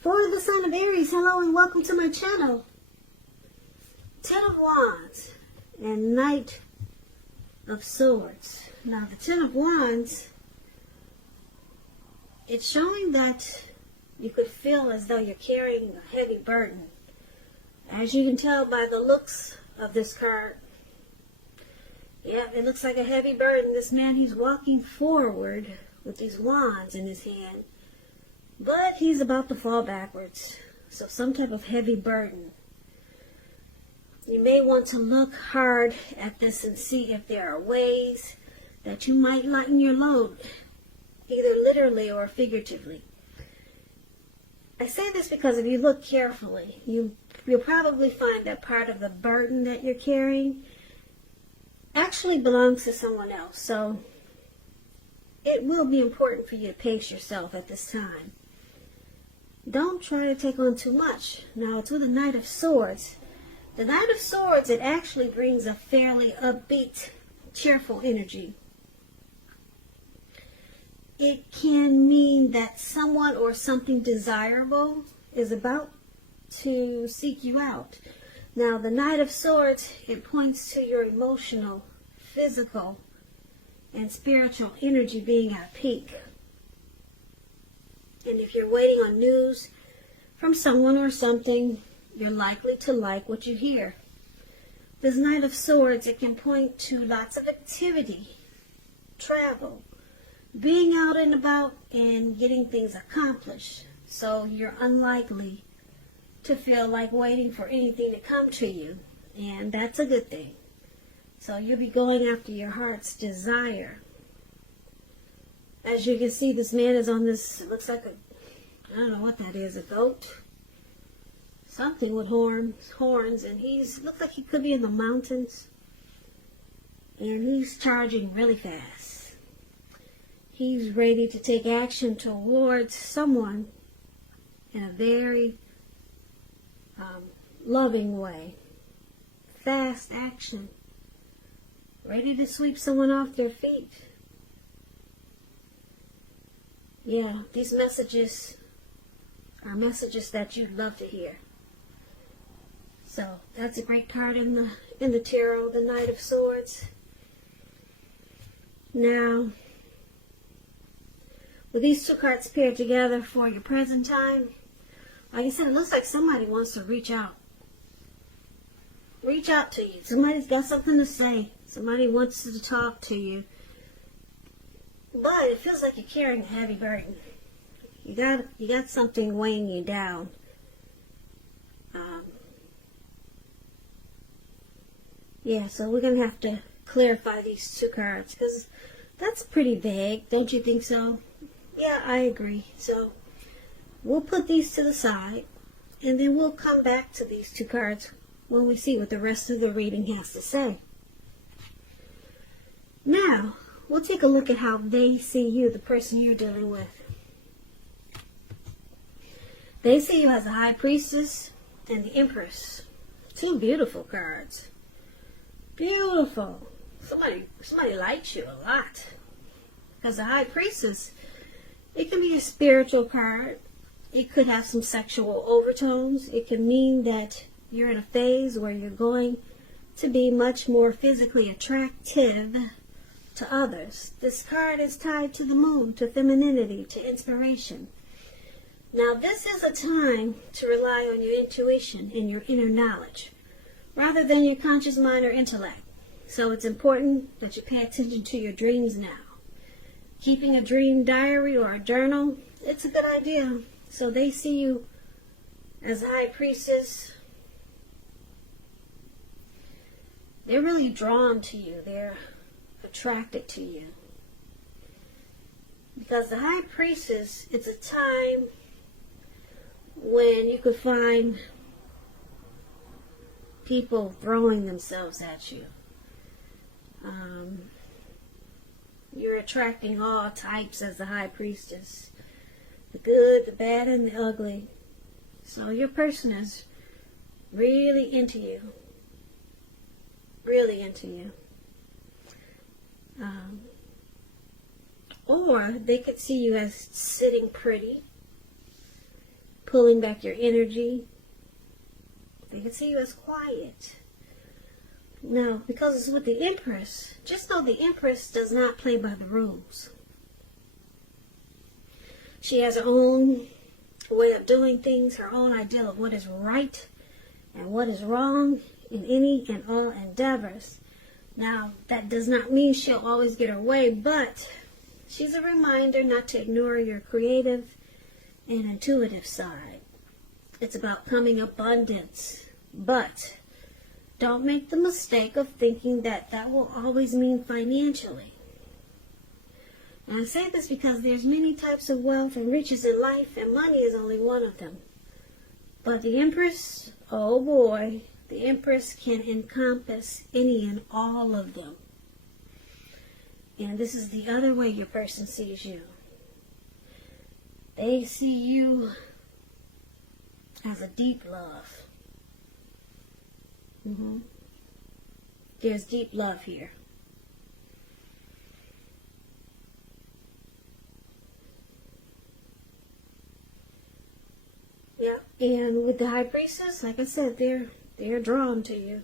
For the sign of Aries, hello and welcome to my channel. Ten of Wands and Knight of Swords. Now the Ten of Wands, it's showing that you could feel as though you're carrying a heavy burden. As you can tell by the looks of this card, yeah, it looks like a heavy burden. This man, he's walking forward with these wands in his hand, but he's about to fall backwards. So some type of heavy burden. You may want to look hard at this and see if there are ways that you might lighten your load, either literally or figuratively. I say this because if you look carefully, you'll probably find that part of the burden that you're carrying actually belongs to someone else. So it will be important for you to pace yourself at this time. Don't try to take on too much. Now, it's with the Knight of Swords. The Knight of Swords, it actually brings a fairly upbeat, cheerful energy. It can mean that someone or something desirable is about to seek you out. Now, the Knight of Swords, it points to your emotional, physical, and spiritual energy being at peak. And if you're waiting on news from someone or something, you're likely to like what you hear. This Knight of Swords, it can point to lots of activity, travel, being out and about and getting things accomplished. So you're unlikely to feel like waiting for anything to come to you. And that's a good thing. So you'll be going after your heart's desire. As you can see, this man is on this, it looks like I don't know what that is, a goat? Something with horns, and looks like he could be in the mountains. And he's charging really fast. He's ready to take action towards someone in a very loving way. Fast action. Ready to sweep someone off their feet. Yeah, these messages are messages that you'd love to hear. So that's a great card in the tarot, the Knight of Swords. Now, with these two cards paired together for your present time, like I said, it looks like somebody wants to reach out. Reach out to you. Somebody's got something to say. Somebody wants to talk to you. But it feels like you're carrying a heavy burden. You got something weighing you down. Yeah, so we're going to have to clarify these two cards because that's pretty vague. Don't you think so? Yeah, I agree. So we'll put these to the side and then we'll come back to these two cards when we see what the rest of the reading has to say. Now, we'll take a look at how they see you, the person you're dealing with. They see you as a High Priestess and the Empress. Two beautiful cards. Beautiful. Somebody likes you a lot. Because the High Priestess, it can be a spiritual card. It could have some sexual overtones. It can mean that you're in a phase where you're going to be much more physically attractive to others. This card is tied to the moon, to femininity, to inspiration. Now, this is a time to rely on your intuition and your inner knowledge, rather than your conscious mind or intellect. So it's important that you pay attention to your dreams now. Keeping a dream diary or a journal, it's a good idea. So they see you as a High Priestess. They're really drawn to you. They're attracted to you. Because the High Priestess, it's a time when you could find people throwing themselves at you. You're attracting all types as the High Priestess. The good, the bad, and the ugly. So your person is really into you. Really into you. Or they could see you as sitting pretty, pulling back your energy. They can see you as quiet. Now, because it's with the Empress, just know the Empress does not play by the rules. She has her own way of doing things, her own ideal of what is right and what is wrong in any and all endeavors. Now, that does not mean she'll always get her way, but she's a reminder not to ignore your creative and intuitive side. It's about coming abundance, but don't make the mistake of thinking that that will always mean financially. And I say this because there's many types of wealth and riches in life, and money is only one of them. But the Empress, oh boy, the Empress can encompass any and all of them. And this is the other way your person sees you. They see you as a deep love. There's deep love here. Yeah, and with the High Priestess, like I said, they're drawn to you.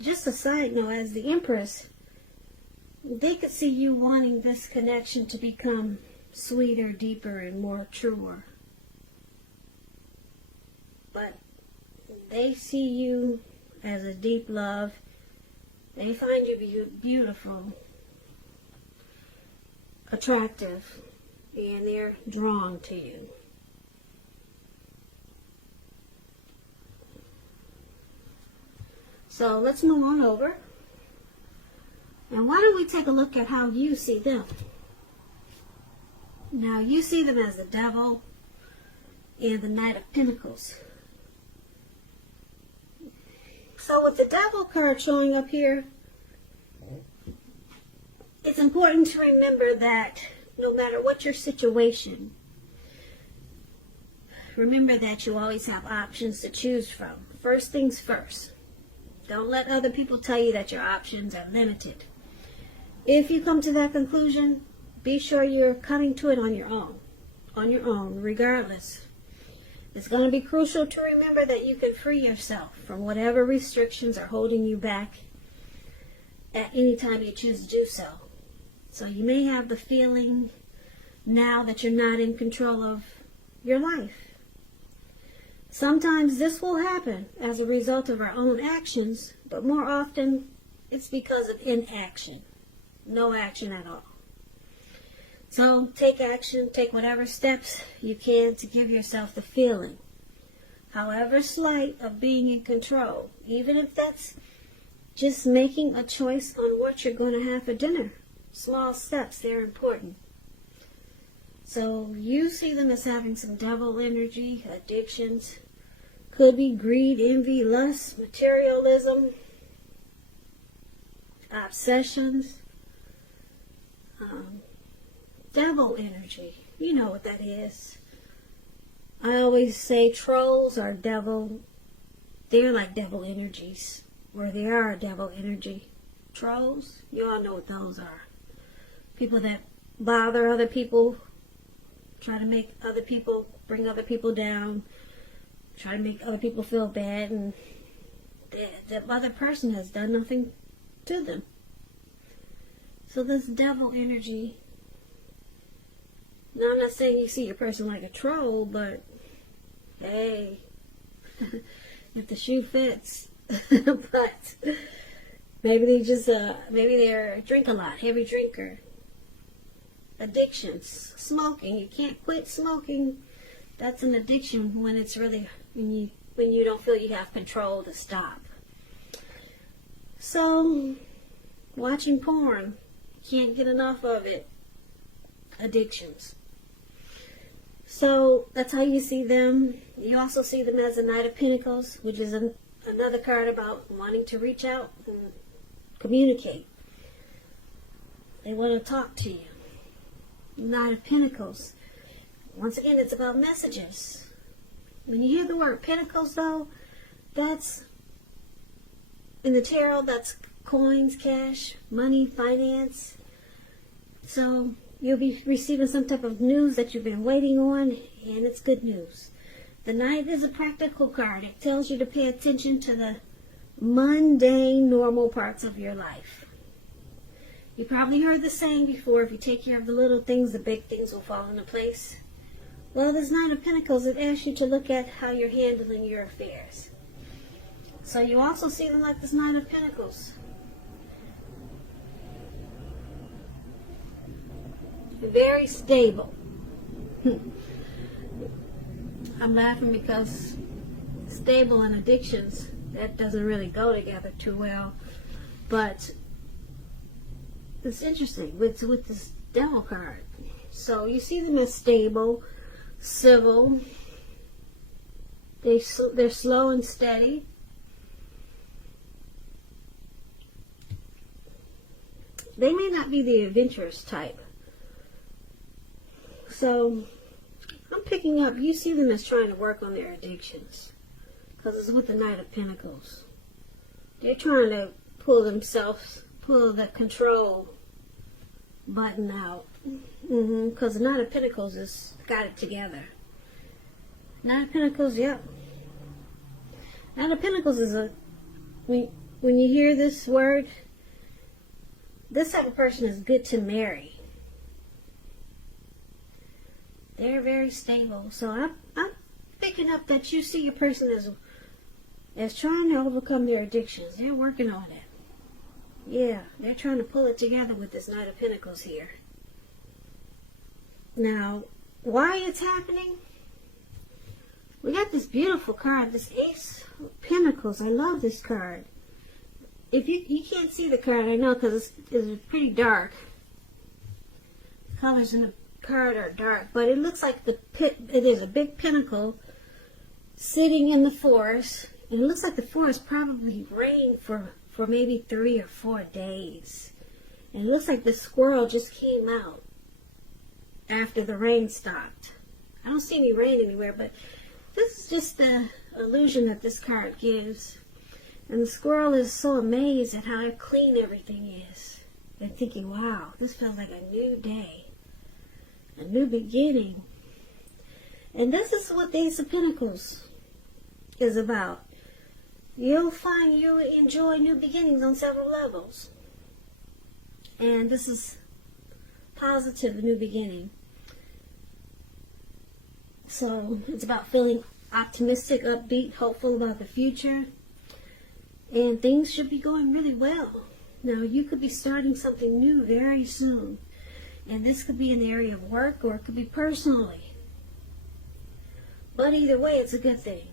Just a side note, as the Empress, they could see you wanting this connection to become sweeter, deeper, and more truer. But they see you as a deep love. They find you beautiful, attractive, and they're drawn to you. So let's move on over. And why don't we take a look at how you see them? Now, you see them as the Devil and the Knight of Pentacles. So with the Devil card showing up here, it's important to remember that no matter what your situation, remember that you always have options to choose from. First things first. Don't let other people tell you that your options are limited. If you come to that conclusion, be sure you're coming to it on your own, regardless. It's going to be crucial to remember that you can free yourself from whatever restrictions are holding you back at any time you choose to do so. So you may have the feeling now that you're not in control of your life. Sometimes this will happen as a result of our own actions, but more often it's because of inaction. No action at all. So take action, take whatever steps you can to give yourself the feeling, however slight, of being in control, even if that's just making a choice on what you're going to have for dinner. Small steps, they're important. So you see them as having some devil energy, addictions, could be greed, envy, lust, materialism, obsessions, devil energy. You know what that is. I always say trolls are devil. They're like devil energies, or they are a devil energy. Trolls, you all know what those are. People that bother other people, try to make other people, bring other people down, try to make other people feel bad, and the other person has done nothing to them. So this devil energy, now I'm not saying you see your person like a troll, but hey, if the shoe fits. But maybe they just, maybe they're drink a lot, heavy drinker. Addictions, smoking. You can't quit smoking. That's an addiction when it's really, when you don't feel you have control to stop. So, watching porn, can't get enough of it. Addictions. So that's how you see them. You also see them as a Knight of Pentacles, which is another card about wanting to reach out and communicate. They want to talk to you. Knight of Pentacles. Once again, it's about messages. When you hear the word Pentacles, though, that's, in the tarot, that's coins, cash, money, finance. So You'll be receiving some type of news that you've been waiting on, and it's good news. The Knight is a practical card. It tells you to pay attention to the mundane, normal parts of your life. You probably heard the saying before, if you take care of the little things, the big things will fall into place. Well, this Knight of Pentacles, it asks you to look at how you're handling your affairs. So you also see them like this Knight of Pentacles. Very stable. I'm laughing because stable and addictions, that doesn't really go together too well. But it's interesting with this Devil card. So you see them as stable, civil. They're slow and steady. They may not be the adventurous type. So I'm picking up, you see them as trying to work on their addictions. Because it's with the Knight of Pentacles. They're trying to pull the control button out. Because the Knight of Pentacles has got it together. Knight of Pentacles, yep. Knight of Pentacles is when you hear this word, this type of person is good to marry. They're very stable. So I'm picking up that you see your person as trying to overcome their addictions. They're working on it. Yeah, they're trying to pull it together with this Knight of Pentacles here. Now, why it's happening? We got this beautiful card, this Ace of Pentacles. I love this card. If you can't see the card, I know, because it's pretty dark. The colors in the card are dark, but it looks like it is a big pentacle sitting in the forest, and it looks like the forest probably rained for maybe 3 or 4 days, and it looks like the squirrel just came out after the rain stopped. I don't see any rain anywhere, but this is just the illusion that this card gives. And the squirrel is so amazed at how clean everything is, and thinking, wow, this feels like a new day, a new beginning. And this is what the Ace of Pentacles is about. You'll find you enjoy new beginnings on several levels. And this is positive, a new beginning. So it's about feeling optimistic, upbeat, hopeful about the future. And things should be going really well. Now, you could be starting something new very soon. And this could be in the area of work, or it could be personally. But either way, it's a good thing.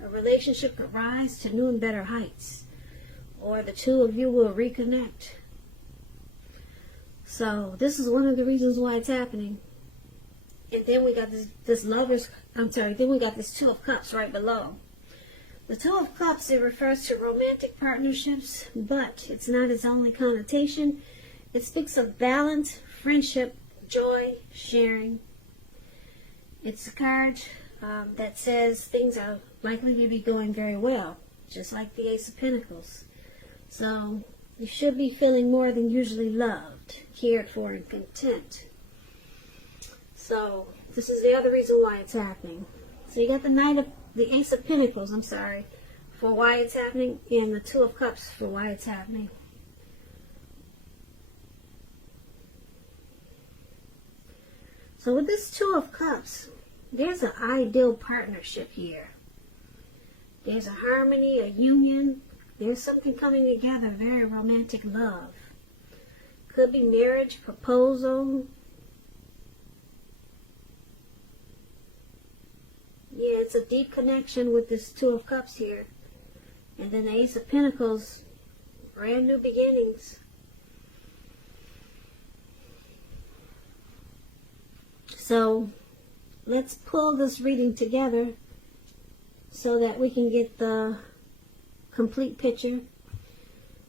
A relationship could rise to new and better heights. Or the two of you will reconnect. So, this is one of the reasons why it's happening. And then we got then we got this Two of Cups right below. The Two of Cups, it refers to romantic partnerships, but it's not its only connotation. It speaks of balance, friendship, joy, sharing. It's a card that says things are likely to be going very well, just like the Ace of Pentacles. So you should be feeling more than usually loved, cared for, and content. So this is the other reason why it's happening. So you got the Ace of Pentacles, for why it's happening, and the Two of Cups for why it's happening. So with this Two of Cups, there's an ideal partnership here. There's a harmony, a union. There's something coming together, very romantic love. Could be marriage, proposal. Yeah, it's a deep connection with this Two of Cups here. And then the Ace of Pentacles, brand new beginnings. So, let's pull this reading together so that we can get the complete picture.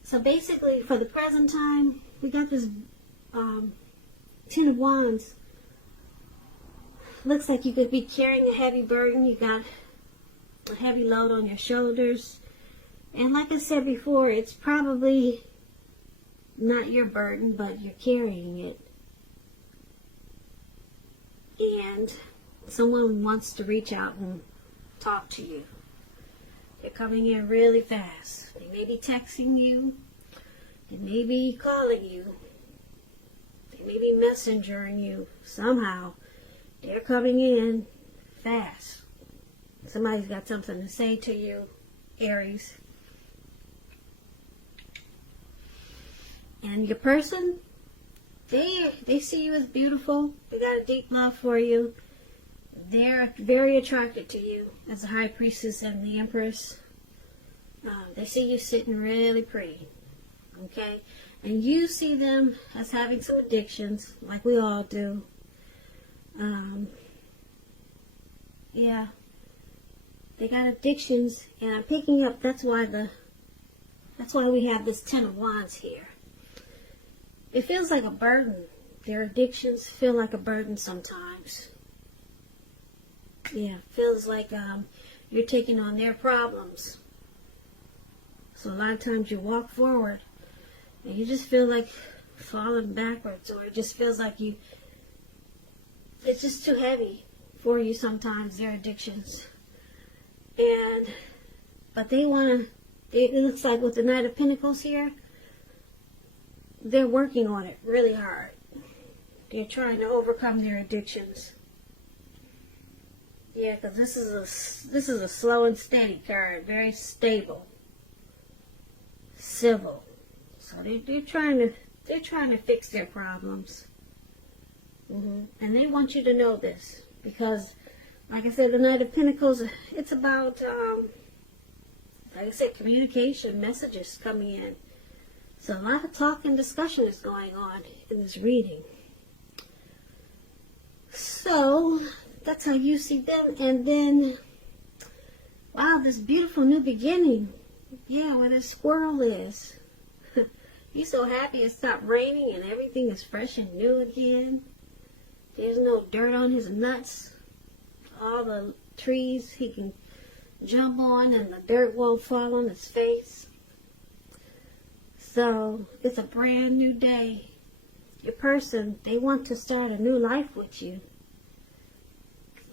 So basically, for the present time, we got this Ten of Wands. Looks like you could be carrying a heavy burden. You got a heavy load on your shoulders. And like I said before, it's probably not your burden, but you're carrying it. and someone wants to reach out and talk to you. They're coming in really fast. They may be texting you. They may be calling you. They may be messengering you somehow. They're coming in fast. Somebody's got something to say to you, Aries. And your person, they see you as beautiful. They got a deep love for you. They're very attracted to you as the High Priestess and the Empress. They see you sitting really pretty. Okay? And you see them as having some addictions, like we all do. Yeah. They got addictions, and I'm picking up, that's why we have this Ten of Wands here. It feels like a burden. Their addictions feel like a burden sometimes. Yeah, feels like you're taking on their problems. So a lot of times you walk forward and you just feel like falling backwards, or it just feels like it's just too heavy for you sometimes, their addictions. But they want to, it looks like with the Knight of Pentacles here, they're working on it really hard. They're trying to overcome their addictions. Yeah, because this is a slow and steady card, very stable, civil. So they're trying to fix their problems, and they want you to know this because, like I said, the Knight of Pentacles, it's about, like I said, communication, messages coming in. So a lot of talk and discussion is going on in this reading. So that's how you see them. And then, wow, this beautiful new beginning. Yeah, where the squirrel is. He's so happy it stopped raining and everything is fresh and new again. There's no dirt on his nuts. All the trees he can jump on and the dirt won't fall on his face. So it's a brand new day. Your person, they want to start a new life with you.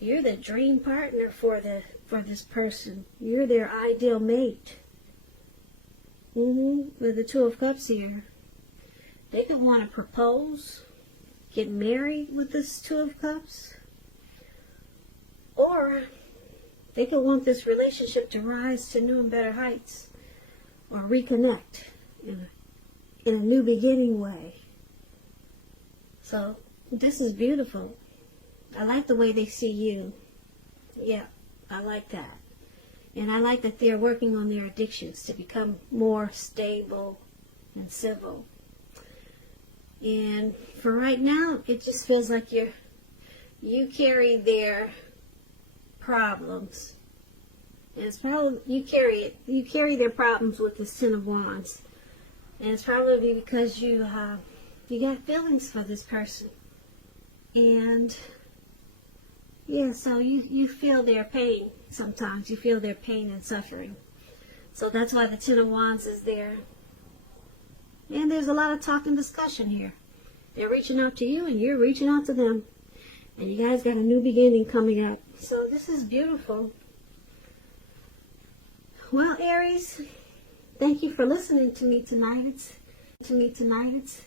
You're the dream partner for this person. You're their ideal mate. With the Two of Cups here. They could want to propose, get married with this Two of Cups. Or they could want this relationship to rise to new and better heights. Or reconnect in a new beginning way. So this is beautiful. I like the way they see you. Yeah, I like that. And I like that they're working on their addictions to become more stable and civil. And for right now, it just feels like you carry their problems. And it's probably you carry their problems with this Ten of Wands. And it's probably because you got feelings for this person. And yeah, so you feel their pain sometimes. You feel their pain and suffering. So that's why the Ten of Wands is there. And there's a lot of talk and discussion here. They're reaching out to you and you're reaching out to them. And you guys got a new beginning coming up. So this is beautiful. Well, Aries, thank you for listening to me tonight. To me tonight.